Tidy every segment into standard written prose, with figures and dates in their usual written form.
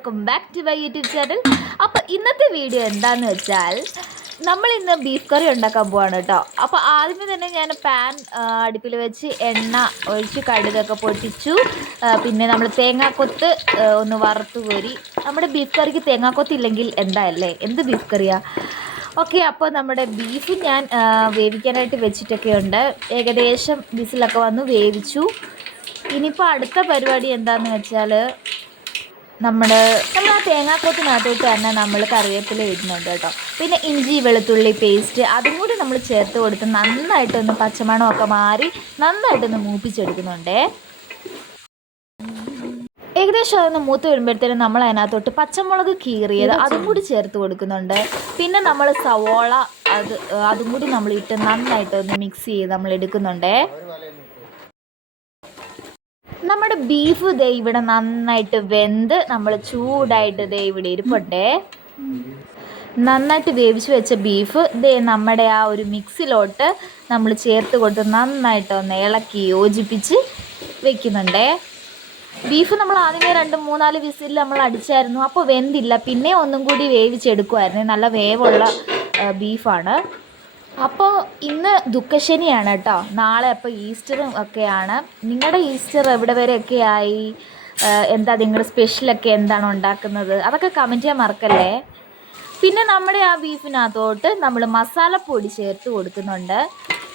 Welcome back to my YouTube channel. അപ്പോൾ ഇന്നത്തെ video എന്താണെന്ന് വെച്ചാൽ നമ്മളിന്ന് ബീഫ് കറി ഉണ്ടാക്കാൻ പോവാണ് കേട്ടോ. അപ്പോൾ ആദ്യമേ തന്നെ ഞാൻ പാൻ അടുപ്പിൽ വെച്ച് എണ്ണ ഒഴിച്ച് കടുകൊക്കെ പൊട്ടിച്ചു. പിന്നെ നമ്മൾ തേങ്ങാക്കൊത്ത് ഒന്ന് വറുത്ത് കോരി. നമ്മുടെ ബീഫ് കറിക്ക് തേങ്ങാക്കൊത്ത് ഇല്ലെങ്കിൽ എന്തായല്ലേ, എന്ത് ബീഫ് കറിയാണ്. ഓക്കെ, അപ്പോൾ നമ്മുടെ ബീഫ് ഞാൻ വേവിക്കാനായിട്ട് വെച്ചിട്ടൊക്കെ ഉണ്ട്. ഏകദേശം വിസിലൊക്കെ വന്ന് വേവിച്ചു. ഇനിയിപ്പോൾ അടുത്ത പരിപാടി എന്താണെന്ന് വെച്ചാൽ നമ്മൾ ആ തേങ്ങാക്കൊത്തിനകത്തോട്ട് തന്നെ നമ്മൾ കറിവേപ്പില ഇടുന്നുണ്ട് കേട്ടോ. പിന്നെ ഇഞ്ചി വെളുത്തുള്ളി പേസ്റ്റ് അതും കൂടി നമ്മൾ ചേർത്ത് കൊടുത്ത് നന്നായിട്ടൊന്ന് പച്ചമണമൊക്കെ മാറി നന്നായിട്ടൊന്ന് മൂപ്പിച്ചെടുക്കുന്നുണ്ടേ. ഏകദേശം അതൊന്ന് മൂത്ത് വരുമ്പോഴത്തേനും നമ്മൾ അതിനകത്തോട്ട് പച്ചമുളക് കീറിയത് അതും കൂടി ചേർത്ത് കൊടുക്കുന്നുണ്ട്. പിന്നെ നമ്മൾ സവോള അതും കൂടി നമ്മളിട്ട് നന്നായിട്ടൊന്ന് മിക്സ് ചെയ്ത് നമ്മൾ എടുക്കുന്നുണ്ടേ. നമ്മുടെ ബീഫ് ദേ ഇവിടെ നന്നായിട്ട് വെന്ത് നമ്മൾ ചൂടായിട്ട് ദേ ഇവിടെ ഇരിപ്പുണ്ടേ. നന്നായിട്ട് വേവിച്ച് വെച്ച ബീഫ് ദേ നമ്മുടെ ആ ഒരു മിക്സിലോട്ട് നമ്മൾ ചേർത്ത് കൊടുത്ത് നന്നായിട്ട് ഒന്ന് ഇളക്കി യോജിപ്പിച്ച് വെക്കുന്നുണ്ടേ. ബീഫ് നമ്മൾ ആദ്യമേ 2-3-4 വിസിൽ നമ്മൾ അടിച്ചായിരുന്നു, അപ്പോൾ വെന്തില്ല. പിന്നെ ഒന്നും കൂടി വേവിച്ചെടുക്കുമായിരുന്നു. നല്ല വേവുള്ള ബീഫാണ്. അപ്പോൾ ഇന്ന് ദുഃഖശനിയാണ് കേട്ടോ. നാളെ അപ്പോൾ ഈസ്റ്ററും ഒക്കെയാണ്. നിങ്ങളുടെ ഈസ്റ്റർ എവിടെ വരെയൊക്കെ ആയി? എന്താ നിങ്ങളുടെ സ്പെഷ്യലൊക്കെ എന്താണ് ഉണ്ടാക്കുന്നത്? അതൊക്കെ കമൻറ്റ് ചെയ്യാൻ മറക്കല്ലേ. പിന്നെ നമ്മുടെ ആ ബീഫിനകത്തോട്ട് നമ്മൾ മസാലപ്പൊടി ചേർത്ത് കൊടുക്കുന്നുണ്ട്.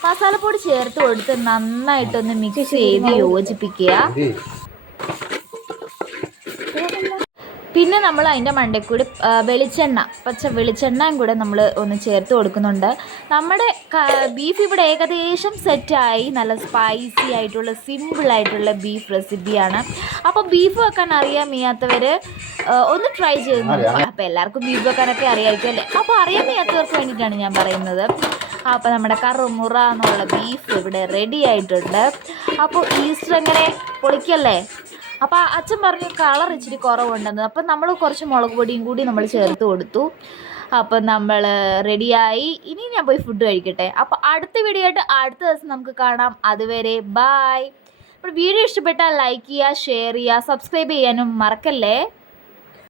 മസാലപ്പൊടി ചേർത്ത് കൊടുത്ത് നന്നായിട്ടൊന്ന് മിക്സ് ചെയ്ത് യോജിപ്പിക്കുക. പിന്നെ നമ്മൾ അതിൻ്റെ മണ്ടയിൽ കൂടി പച്ച വെളിച്ചെണ്ണയും കൂടെ നമ്മൾ ഒന്ന് ചേർത്ത് കൊടുക്കുന്നുണ്ട്. നമ്മുടെ ബീഫ് ഇവിടെ ഏകദേശം സെറ്റായി. നല്ല സ്പൈസി ആയിട്ടുള്ള സിമ്പിളായിട്ടുള്ള ബീഫ് റെസിപ്പിയാണ്. അപ്പോൾ ബീഫ് വെക്കാൻ അറിയാൻ വയ്യാത്തവർ ഒന്ന് ട്രൈ ചെയ്യുന്നു. അപ്പോൾ എല്ലാവർക്കും ബീഫ് വെക്കാനൊക്കെ അറിയാമായിരിക്കും അല്ലേ. അപ്പോൾ അറിയാൻ വയ്യാത്തവർക്ക് വേണ്ടിയിട്ടാണ് ഞാൻ പറയുന്നത്. അപ്പോൾ നമ്മുടെ കറുമുറ എന്നുള്ള ബീഫ് ഇവിടെ റെഡി ആയിട്ടുണ്ട്. അപ്പോൾ ഈസ്റ്റർ എങ്ങനെ പൊളിക്കല്ലേ. അപ്പോൾ അച്ഛൻ പറഞ്ഞു കളർ ഇച്ചിരി കുറവുണ്ടെന്ന്. അപ്പം നമ്മൾ കുറച്ച് മുളക് പൊടിയും കൂടി നമ്മൾ ചേർത്ത് കൊടുത്തു. അപ്പം നമ്മൾ റെഡിയായി. ഇനി ഞാൻ പോയി ഫുഡ് കഴിക്കട്ടെ. അപ്പോൾ അടുത്ത വീഡിയോ ആയിട്ട് അടുത്ത ദിവസം നമുക്ക് കാണാം. അതുവരെ ബായ്. അപ്പോൾ വീഡിയോ ഇഷ്ടപ്പെട്ടാൽ ലൈക്ക് ചെയ്യുക, ഷെയർ ചെയ്യുക, സബ്സ്ക്രൈബ് ചെയ്യാനും മറക്കല്ലേ.